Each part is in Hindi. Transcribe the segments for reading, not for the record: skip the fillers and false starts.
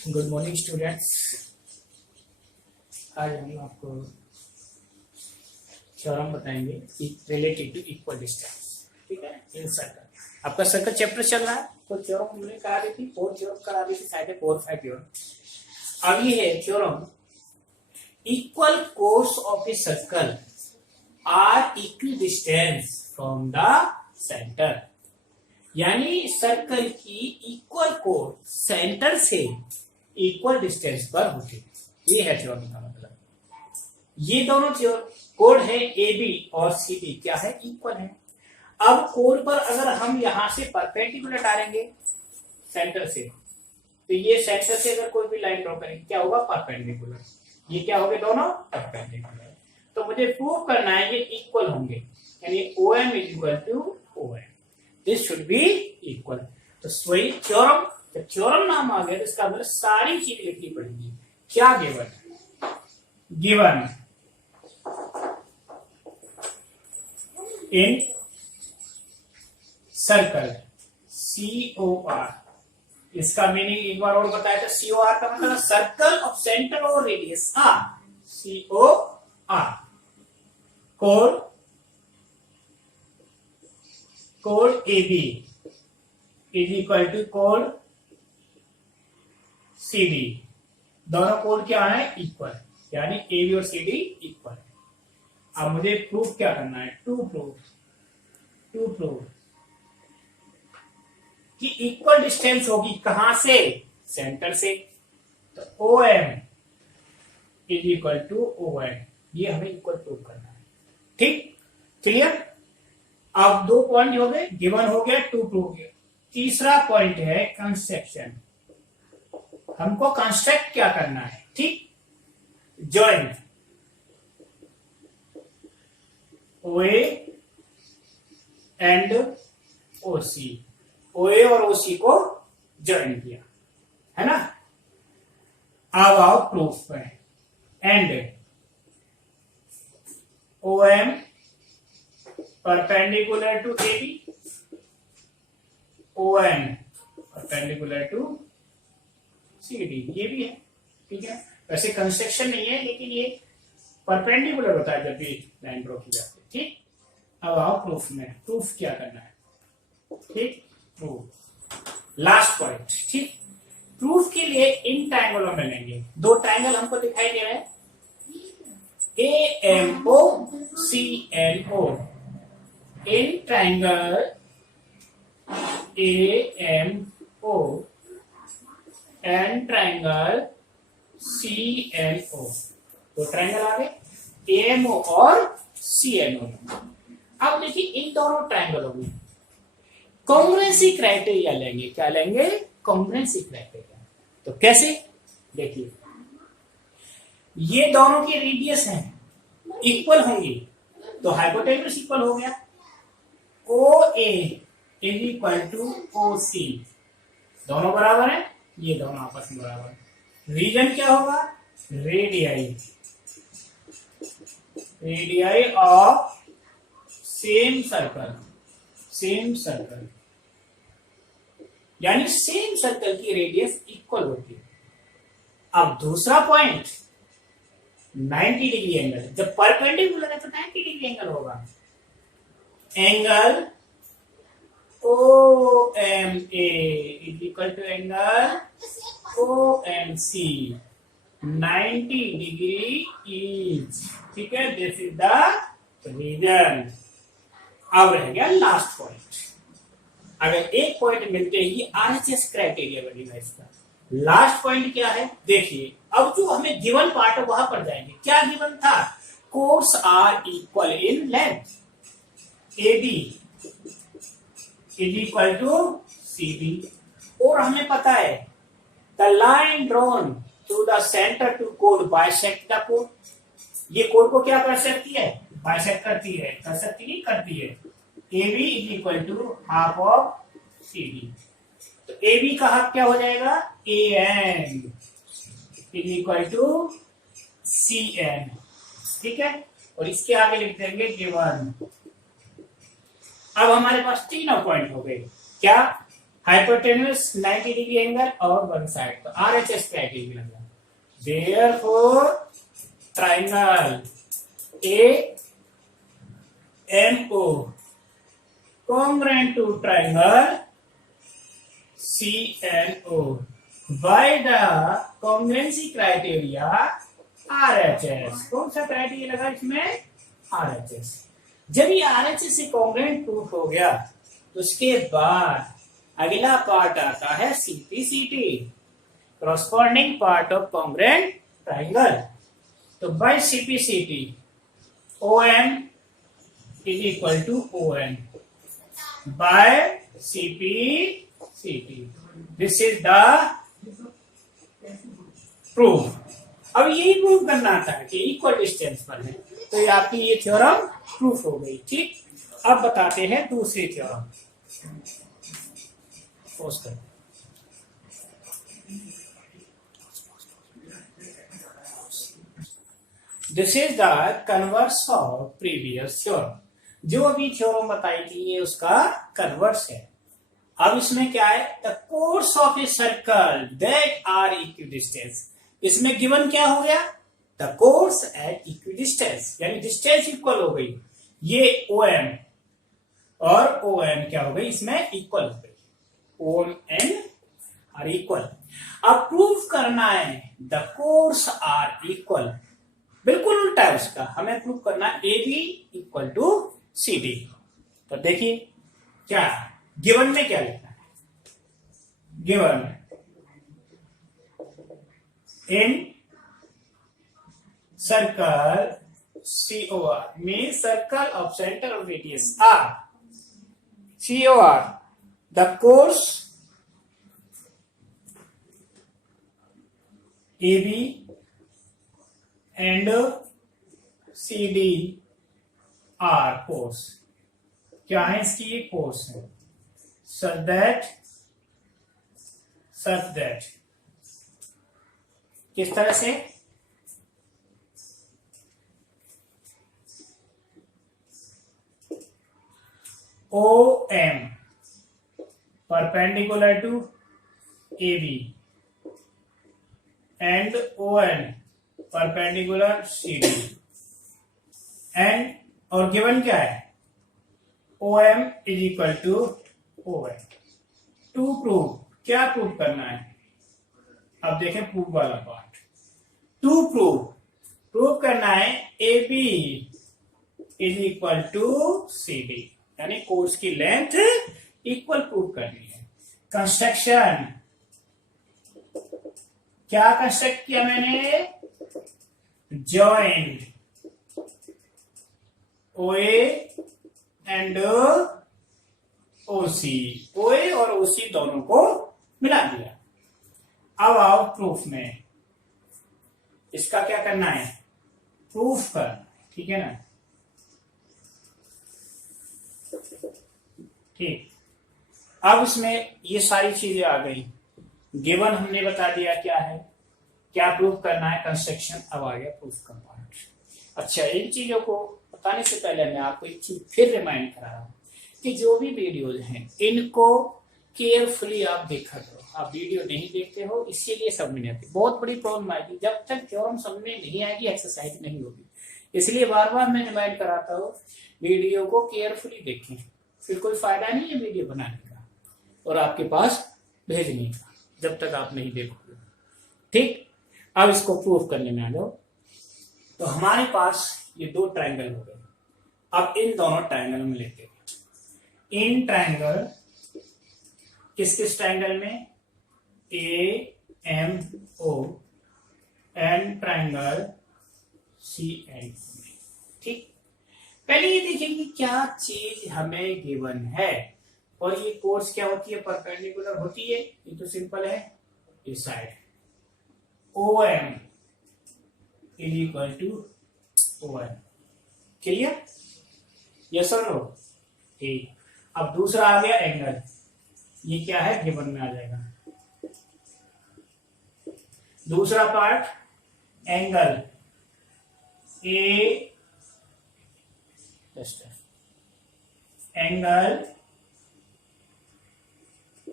Good morning students. आज हम आपको थ्योरम बताएंगे रिलेटेड टू इक्वल डिस्टेंस। ठीक है, इन सर्कल आपका सर्कल चैप्टर चल रहा है। तो थ्योरम हमने करा दी थी, 4 थ्योरम करा दी थी, शायद 4-5 थ्योरम। अब ये है theorem equal course of a circle are equal distance from the centre, यानी सर्कल की इक्वल कोर्स सेंटर से इक्वल डिस्टेंस पर होती है। ये है थ्योरम का मतलब। ये दोनों कोड है ए बी और सी डी क्या है, इक्वल है। अब कोड पर अगर हम यहां से परपेंडिकुलर डालेंगे सेंटर से, तो ये सेंटर से अगर कोई भी लाइन ड्रॉ करेंगे क्या होगा, परपेंडिकुलर। ये क्या हो गए, दोनों परपेंडिकुलर। तो मुझे प्रूव करना है ये इक्वल होंगे, यानी O M is equal two O M, this should be equal. तो वही थ्योरम, जब थ्योरम नाम आ गया तो इसका मतलब सारी चीज लिखनी पड़ेगी। क्या given, given in circle C O R, इसका मीनिंग एक बार और बताया था। सी ओ आर का मतलब सर्कल ऑफ सेंटर और radius are, C O R. Code, code A B is equal to code C D. दोनों कोड क्या है, इक्वल, यानी ए बी और सी डी इक्वल। अब मुझे प्रूफ क्या करना है, टू प्रूफ कि इक्वल डिस्टेंस होगी कहां से, सेंटर से। तो O M is equal two O N, ये हमें इक्वल प्रूफ करना है। ठीक, क्लियर। अब 2 पॉइंट हो गए, गिवन हो गया, टू प्रूफ हो गया। तीसरा पॉइंट है कंस्ट्रक्शन। हमको कंस्ट्रक्ट क्या करना है, ठीक। जॉइन ओए एंड ओसी, ओए और ओसी को ज्वाइन किया है ना। अब आओ प्रूफ पे। And O M perpendicular to A B, O N perpendicular to C D, ये भी है। ठीक है, वैसे कंस्ट्रक्शन नहीं है, लेकिन ये परपेंडिकुलर होता है जब भी लाइन ड्रॉ की जाती है। ठीक, अब आओ प्रूफ में। प्रूफ क्या करना है, ठीक, प्रूफ लास्ट पॉइंट। ठीक, प्रूफ के लिए इन ट्रायंगलों में लेंगे। 2 ट्रायंगल हमको दिखाई दे रहे हैं, A M O C N O. In triangle A M O and triangle C N O, 2 triangle आ गए, ए एम ओ और सी एन ओ। अब देखिए इन दोनों ट्रायंगलों में कॉन्ग्रुएंसी क्राइटेरिया लेंगे। क्या लेंगे, कॉन्ग्रुएंसी क्राइटेरिया। तो कैसे, देखिए ये दोनों की रेडियस हैं, इक्वल होंगी, तो हाइपोटेन्यूज इक्वल हो गया। ओ ए इज इक्वल टू ओ सी, दोनों बराबर है, ये दोनों आपस में बराबर। रीजन क्या होगा, radii, radii of same circle, same circle, यानी सेम सर्कल की रेडियस इक्वल होती है। अब दूसरा पॉइंट 90 डिग्री एंगल, जब परपेंडिकुलर है तो 90 डिग्री एंगल होगा। Angle O M A is equal to angle O M C, 90 degree each. ठीक है, दिस इज द रीजन। अब रह गया लास्ट पॉइंट। अगर एक पॉइंट मिलते ही आरएचएस क्राइटेरिया बनेगा इसका। लास्ट पॉइंट क्या है, देखिए अब जो हमें गिवन पार्ट है वहां पर जाएंगे। क्या गिवन था, course are equal in length, A B is equal to C B. और हमें पता है the line drawn through the centre to code bisect the code. ये कोड को क्या कर सकती है, बाइसेक्ट करती है, कर सकती नहीं, करती है। A B is equal to half of C D. तो ए बी का हाफ क्या हो जाएगा, A N is equal to C N. ठीक है, और इसके आगे लिख देंगे गिवन। अब हमारे पास तीनों पॉइंट हो गए। क्या, हाइपोटेन्यूस 90 डिग्री एंगल और वन साइड, तो RHS क्राइटेरिया लगा। Therefore triangle AMO congruent to triangle CNO by the congruency criteria RHS। कौन सा क्राइटेरिया लगा इसमें? RHS। जब ये RHS से कॉन्ग्रुएंट प्रूफ हो गया तो उसके बाद अगला पार्ट आता है CPCT, corresponding part of congruent triangle। तो by CPCT OM is equal to ON by CPCT। This is the proof। अब यही प्रूफ करना था कि इक्वल डिस्टेंस पर है, तो ये आपकी ये थ्योरम प्रूफ हो गई। ठीक, अब बताते हैं दूसरी theorem. This is the converse of previous theorem. जो अभी थ्योरम बताई थी ये उसका कन्वर्स है। अब इसमें क्या है? The course of a circle that are equidistance. इसमें गिवन क्या हो गया? द कोर्स एट इक्विडिस्टेंस, यानी डिस्टेंस इक्वल हो गई। ये OM और OM क्या हो गई? इसमें इक्वल हो गई। OM are equal. अब प्रूफ करना है द कोर्स आर इक्वल, बिल्कुल उल्टा है उसका। हमें प्रूफ करना AB इक्वल टू CD। तो देखिए क्या गिवन में क्या लिखना है? Given in circle COR means circle of center of radius R, COR the course AB and CD are course। क्या है इसकी? ये कोर्स है। such that किस तरह से? OM perpendicular to AB and ON perpendicular CD and और गिवन क्या है? OM is equal to ON। To prove, क्या प्रूव करना है? अब देखें प्रूफ वाला पार्ट। टू प्रूव करना है AB is equal to CD, यानी कोर्स की लेंथ इक्वल प्रूव करनी है। कंस्ट्रक्शन क्या कंस्ट्रक्ट किया मैंने? Joint OA and OC, OA और OC दोनों को मिला दिया। अब आओ प्रूफ में। इसका क्या करना है? प्रूफ करना, ठीक है ना? ठीक, अब इसमें ये सारी चीजें आ गई। गिवन हमने बता दिया क्या है, क्या प्रूफ करना है, कंस्ट्रक्शन। अब आ गया प्रूफ का पार्ट। अच्छा, इन चीजों को बताने से पहले मैं आपको एक चीज फिर रिमाइंड करा रहा हूं कि जो भी वीडियोज हैं इनको केयरफुली आप देखा करो। आप वीडियो नहीं देखते हो, इसीलिए समझ नहीं आती। बहुत बड़ी प्रॉब्लम आएगी, जब तक थ्योरम समझ में नहीं आएगी एक्सरसाइज नहीं होगी। इसलिए बार बार मैं रिमाइंड कराता हूँ वीडियो को केयरफुली देखें, फिर कोई फायदा नहीं है वीडियो बनाने का और आपके पास भेजने का जब तक आप नहीं देखोगे। ठीक, अब इसको प्रूफ करने में आ जाओ। तो हमारे पास ये दो ट्रायंगल हो गए। अब इन दोनों ट्रायंगल में लेते हैं। इन ट्रायंगल किस किस ट्रायंगल में? AMO एंड ट्रायंगल CNO में। ठीक, पहले ये देखेंगे क्या चीज हमें गिवन है और ये कोर्स क्या होती है? परपेंडिकुलर होती है। ये तो सिंपल है, इस side OM is equal to ON। Clear? Yes और नो? ठीक, अब दूसरा आ गया एंगल। ये क्या है? गिवन में आ जाएगा। दूसरा part angle angle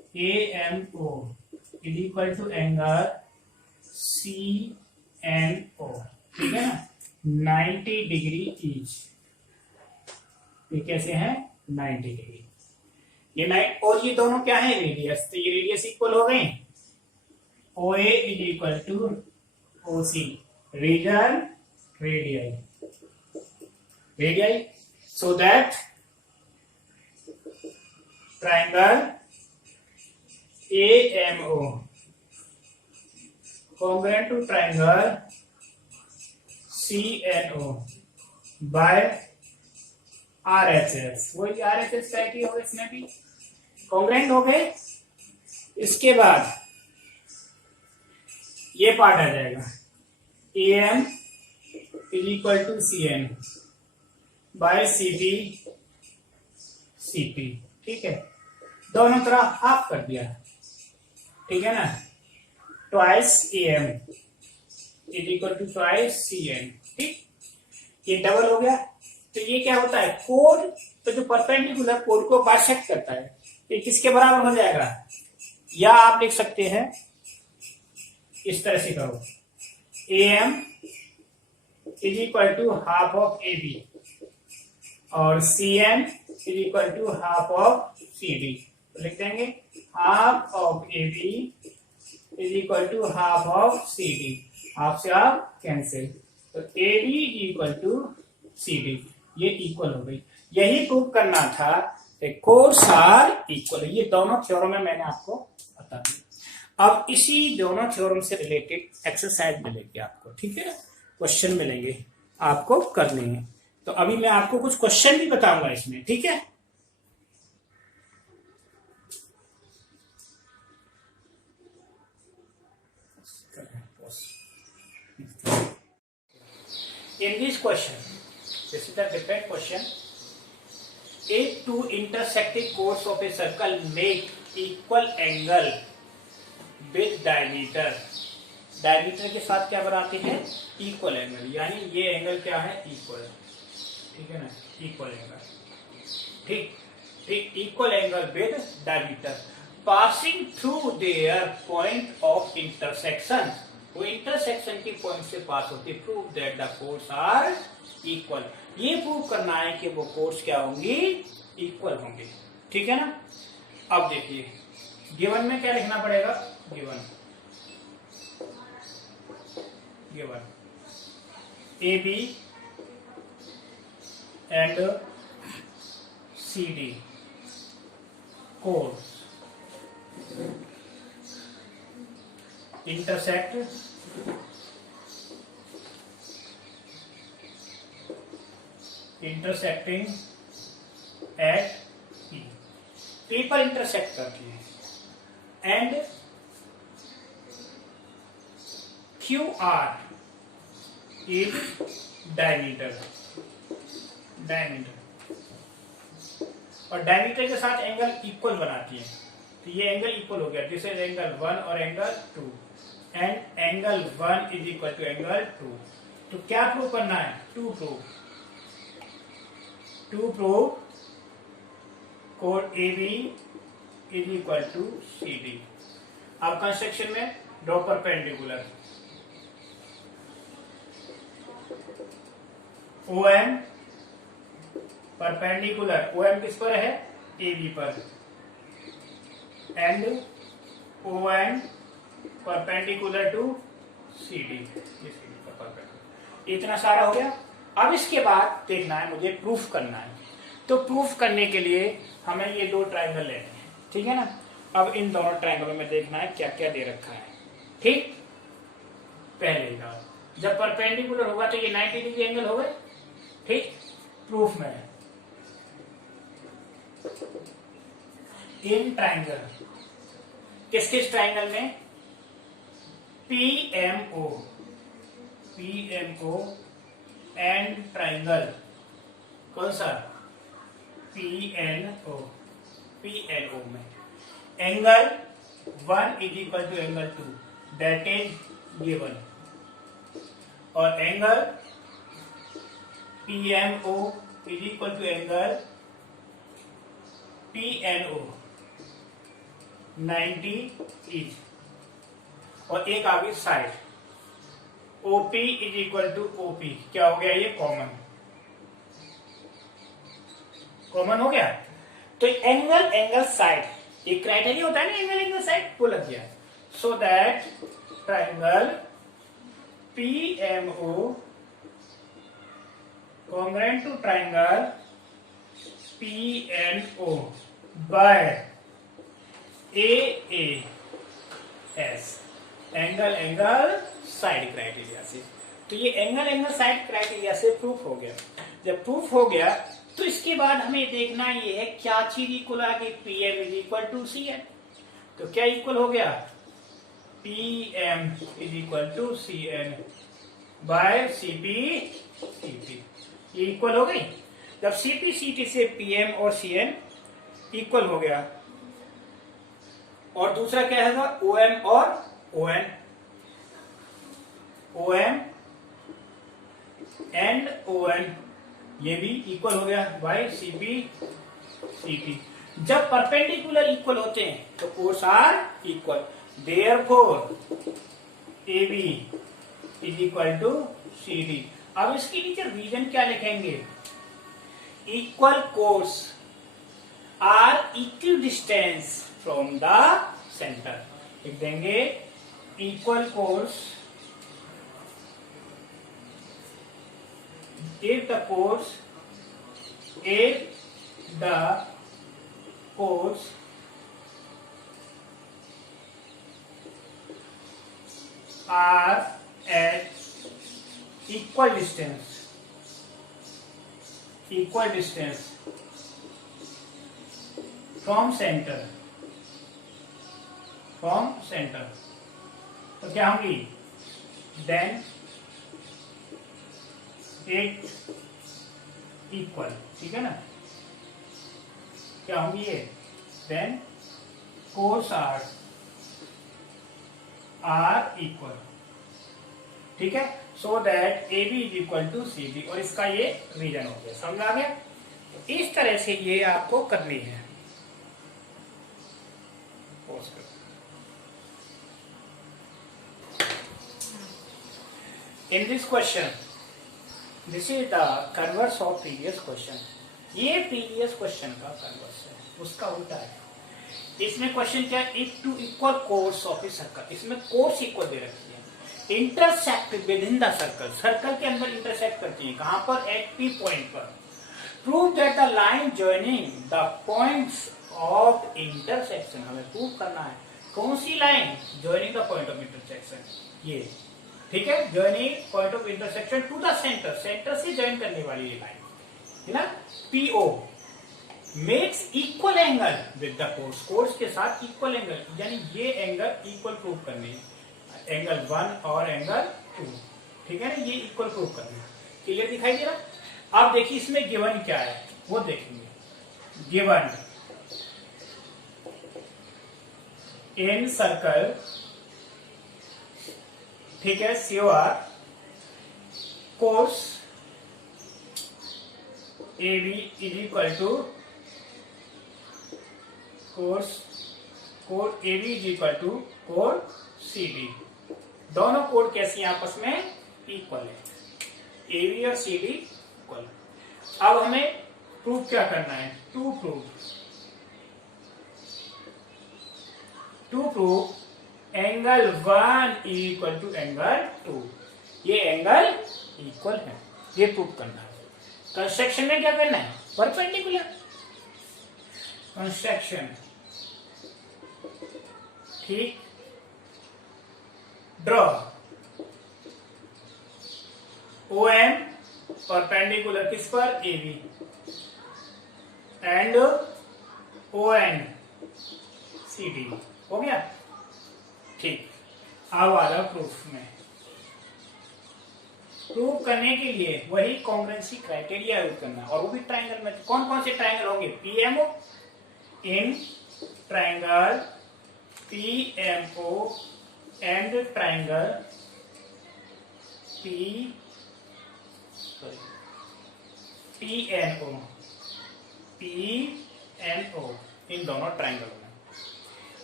AMO is equal to angle CNO, ठीक है ना, 90 डिग्री ईच। ये कैसे है 90 डिग्री, ये 9 और ये दोनों क्या है रेडियस, तो ये रेडियस इक्वल हो गए। OA is equal to OC, reason radii, radii, so that triangle AMO congruent to triangle CNO by RHS, वही RHS टाइप ही होगा, इसमें भी कॉन्ग्रेंट हो गए। इसके बाद ये पार्ट आ जाएगा AM is equal to CN bye CP, ठीक है, दोनों तरफ हाफ कर दिया, ठीक है ना, twice AM is equal to twice CN, ठीक, ये डबल हो गया। तो ये क्या होता है, कोड, तो जो परपेंडिकुलर कोड को बाइसेक्ट करता है, ये किसके बराबर हो जाएगा, या आप लिख सकते हैं इस तरह से करो, AM is equal to half of AB और CN is equal to half of CD, तो लिख देंगे half of AB is equal to half of CD, half से आप कैंसिल, तो AB is equal to CD, ये इक्वल हो गई। यही प्रूव करना था, कोर्स आर इक्वल, ये दोनों थ्योरम में मैंने आपको बता दिया। अब इसी दोनों थ्योरम से रिलेटेड एक्सरसाइज मिलेगी आपको, ठीक है, क्वेश्चन मिलेंगे आपको करने हैं। तो अभी मैं आपको कुछ क्वेश्चन भी बताऊंगा इसमें, ठीक है। In this question, this is the different question. If two intersecting chords of a circle make equal angle with diameter, diameter के साथ क्या बनाते हैं, इक्वल एंगल, यानी ये एंगल क्या है, इक्वल, ठीक है ना, इक्वल एंगल, ठीक ठीक, equal angle with diameter passing through their point of intersection, वो इंटरसेक्शन के पॉइंट से पास होती है, prove that the course are equal, ये प्रूव करना है कि वो कोर्स क्या होंगी, इक्वल होंगे, ठीक है ना। अब देखिए गिवन में क्या लिखना पड़ेगा, given AB and CD chords intersect intersecting at P पर इंटरसेक्ट करती है एंड QR इज डायमीटर, और डायमीटर के साथ एंगल इक्वल बनाती है, तो ये एंगल इक्वल हो गया, दिस इज एंगल 1 और angle 2 and angle 1 is equal to angle 2। तो क्या प्रूव करना है, to prove code AB is equal to CD। अब कंस्ट्रक्शन में draw perpendicular, OM perpendicular, OM किस पर है, AB पर, and OM perpendicular to CD, इतना सारा हो गया। अब इसके बाद देखना है मुझे प्रूफ करना है, तो प्रूफ करने के लिए हमें ये दो ट्रायंगल लेने हैं, ठीक है ना। अब इन दोनों ट्रायंगलों में देखना है क्या क्या दे रखा है, ठीक। पहले का जब परपेंडिकुलर होगा तो ये 90 डिग्री एंगल होगा, ठीक। प्रूफ में इन ट्रायंगल, किस किस ट्रायंगल में, PMO एंड ट्रायंगल, कौन सा, PNO में angle 1 is equal to angle 2, that is given, और angle PMO is equal to angle PNO, 90 is, और एक आ गई side OP is equal to OP, क्या हो गया ये कॉमन, कॉमन हो गया। तो एंगल साइड, एक क्राइटेरिया होता है ना एंगल साइड, वो लग गया। So that triangle PMO congruent to triangle PNO by AAS, angle side criteria से। तो ये एंगल साइड क्राइटेरिया से प्रूफ हो गया। जब प्रूफ हो गया तो इसके बाद हमें देखना ये है क्या चीज इक्वल आ गई, PM is equal to CN। तो क्या इक्वल हो गया, PM is equal to CN bye CP CT, ये इक्वल हो गई। जब CP CT से PM और CN इक्वल हो गया, और दूसरा क्या है OM और ON, OM एंड ON ये भी इक्वल हो गया बाय CP CT। जब परपेंडिकुलर इक्वल होते हैं तो course are equal, therefore AB is equal to CD। अब इसके नीचे रीजन क्या लिखेंगे, equal course are equal distance from the centre, लिख देंगे equal course if the course are at equal distance from center, तो क्या होंगी, देन इट इक्वल, ठीक है ना, क्या होंगी ये, देन कोर्स आर इक्वल, ठीक है। So that AB is equal to CD, और इसका ये रीजन हो गया, समझ आ गया। तो इस तरह से ये आपको करनी है। In this question, this is the converse of previous question, ये प्रीवियस क्वेश्चन का कन्वर्स है, उसका उल्टा है। इसमें क्वेश्चन क्या है, if two equal course of a circle, इसमें कोर्स इक्वल दे रखी है, intersect with in the circle, circle के अंदर इंटरसेक्ट करती है, कहां पर, एट P पॉइंट पर। Prove that the line joining the points of intersection, हमें प्रूव करना है कौन सी line, joining the point of intersection, ये, ठीक है, joining point of intersection to the centre, centre से जॉइन करने वाली ये लाइन है ना, PO makes equal angle with the course, course के साथ इक्वल एंगल, यानी ये एंगल इक्वल प्रूव करनी है, एंगल 1 और एंगल 2, ठीक है ना, ये इक्वल प्रूव करना है। क्लियर दिखाई दे रहा। अब देखिए इसमें गिवन क्या है वो देखेंगे। गिवन इन सर्कल, ठीक है, COR course AB is equal to code AB is equal to code CD, दोनों कोड कैसी आपस में इक्वल है, AB और CD इक्वल। अब हमें प्रूफ क्या करना है, to proof angle 1 equal to angle 2, ये एंगल इक्वल है, ये प्रूफ करना है। कंस्ट्रक्शन में क्या करना है, परपेंडिकुलर कंस्ट्रक्शन, ठीक, ड्रॉ OM परपेंडिकुलर किस पर, AB, एंड ON CD, हो गया, ठीक। अब आ रहा प्रूफ में, प्रूव करने के लिए वही कॉन्ग्रुएंसी क्राइटेरिया यूज करना है, और वो भी ट्राइंगल में। कौन कौन से ट्राइंगल होंगे, PMO in triangle PMO and triangle PNO, इन दोनों ट्राइंगल में।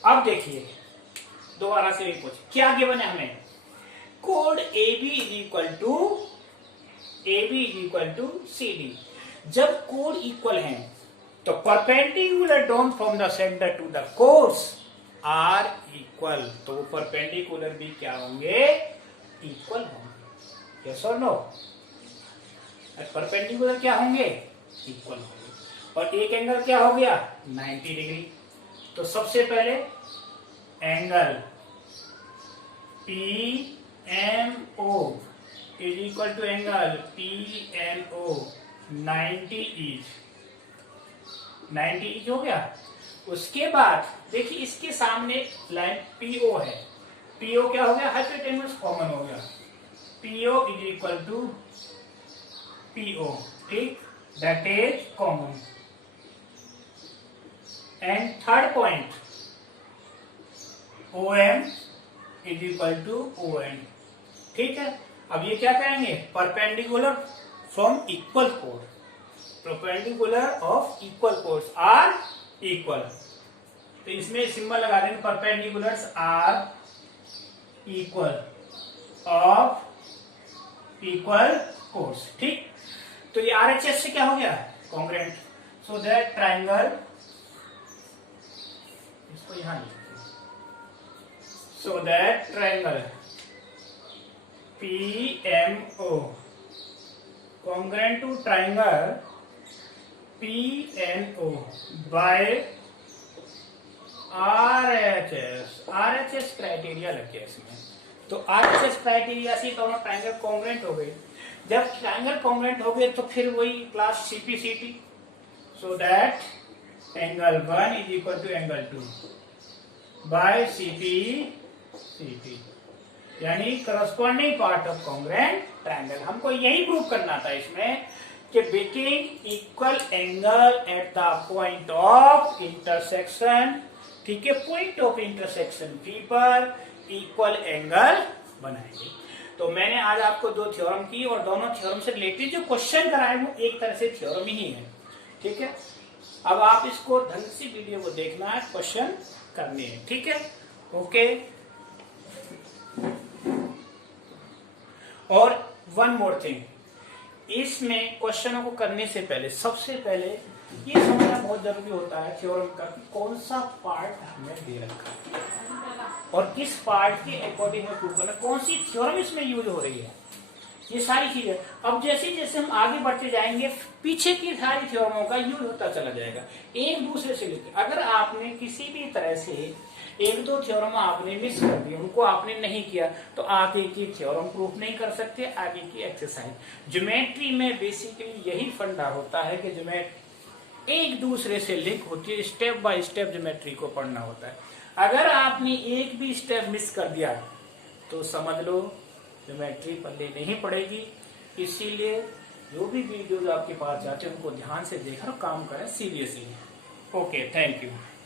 अब देखिए दोबारा से पूछ क्या गिवन है हमें, code AB is equal to CD। जब कोड इक्वल है तो perpendicular down from the centre to the course are equal, तो परपेंडिकुलर भी क्या होंगे, इक्वल होंगे। यस और नो, परपेंडिकुलर क्या होंगे, इक्वल होंगे। और एक एंगल क्या हो गया 90 डिग्री। तो सबसे पहले angle PMO is equal to angle PNO 90 is हो गया। उसके बाद देखिए इसके सामने लाइन PO है, PO क्या हो गया, हाइपोटेन्यूज कॉमन हो गया, PO is equal to PO, ठीक, that is common. And third point OM is equal to ON, ठीक है। अब ये क्या करेंगे, perpendicular from equal code, perpendicular of equal codes are equal. तो इसमें सिंबल लगा देंगे, perpendiculars are equal of equal codes, ठीक। तो ये RHS से क्या हो गया, कॉन्ग्रुएंट। सो दैट ट्राइंगल, इसको यहां लिखते हैं, so that triangle PMO congruent to triangle PNO by RHS criteria लग गया इसमें। तो RHS क्राइटेरिया से दोनों ट्राइंगल कॉन्ग्रुएंट हो गए। जब ट्राइंगल कॉन्ग्रुएंट हो गए तो फिर वही class CPCT, so that angle 1 is equal to angle 2 bye CPCT, यानी corresponding part of congruent triangle. हमको यही प्रूव करना था इसमें कि between equal angle at the point of intersection, ठीक है, पॉइंट ऑफ इंटरसेक्शन P पर इक्वल एंगल बनाएंगे। तो मैंने आज आपको दो थ्योरम की और दोनों थ्योरम से रिलेटेड जो क्वेश्चन कराए वो एक तरह से थ्योरम ही है, ठीक है। अब आप इसको ढंग से वीडियो को देखना है, क्वेश्चन करने हैं, ठीक है, ओके। और वन मोर थिंग, इसमें क्वेश्चनों को करने से पहले सबसे पहले ये समझना बहुत जरूरी होता है थ्योरम का कि कौन सा पार्ट हमें दे रखा है और किस पार्ट के अकॉर्डिंग में प्रूव करना, कौन सी थ्योरम इसमें यूज हो रही है, ये सारी चीजें। अब जैसे जैसे हम आगे बढ़ते जाएंगे पीछे की सारी थ्योरमों का यूज होता चला जाएगा एक दूसरे से लेकर। अगर आपने किसी भी तरह से एक दो थ्योरम आपने मिस कर दिया, उनको आपने नहीं किया, तो आगे की थ्योरम प्रूफ नहीं कर सकते, आगे की एक्सरसाइज। ज्योमेट्री में बेसिकली यही फंडा होता है कि ज्योमेट्री एक दूसरे से लिंक होती है, स्टेप बाय स्टेप ज्योमेट्री को पढ़ना होता है। अगर आपने एक भी स्टेप मिस कर दिया तो समझ लो ज्योमेट्री पल्ले नहीं पड़ेगी। इसीलिए जो भी वीडियोज आपके पास जाते हैं उनको ध्यान से देखकर काम करें सीरियसली। Okay, thank you.